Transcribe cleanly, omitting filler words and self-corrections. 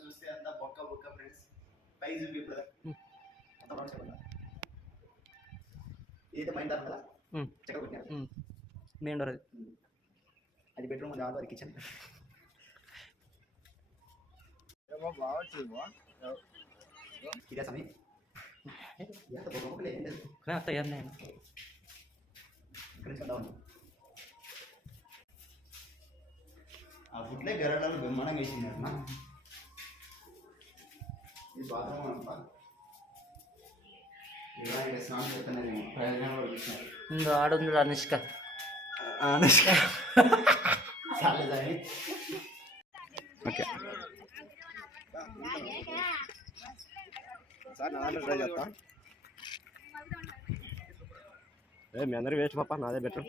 చూస్తే అంతా బొక్క బొక్క ఫ్రెండ్స్. పై చూపి ఇదైతే పైన కదా చెక్క కొట్టినారు. మెయిన్ డోర్ అది బెడ్రూమ్, అది కిచెన్. ఇదే సమయం kenapa ya nen ఆ ఫుడ్లే గరడాలు బ్రహ్మాండంగా వేసిందన్న. ఇది బాత్రూమ్ అంతా ఇలా స్నానం చేస్తున్నారేమో ప్రయోజనం కూడా చూసినారు. ఇంకా ఆడుంది అనుష్క. అనుష్క చాలేదని ఓకే సార్ నా ట్రై చేస్తా. మీ అందరికి వేస్ట్ పాప, నాదే బెటర్.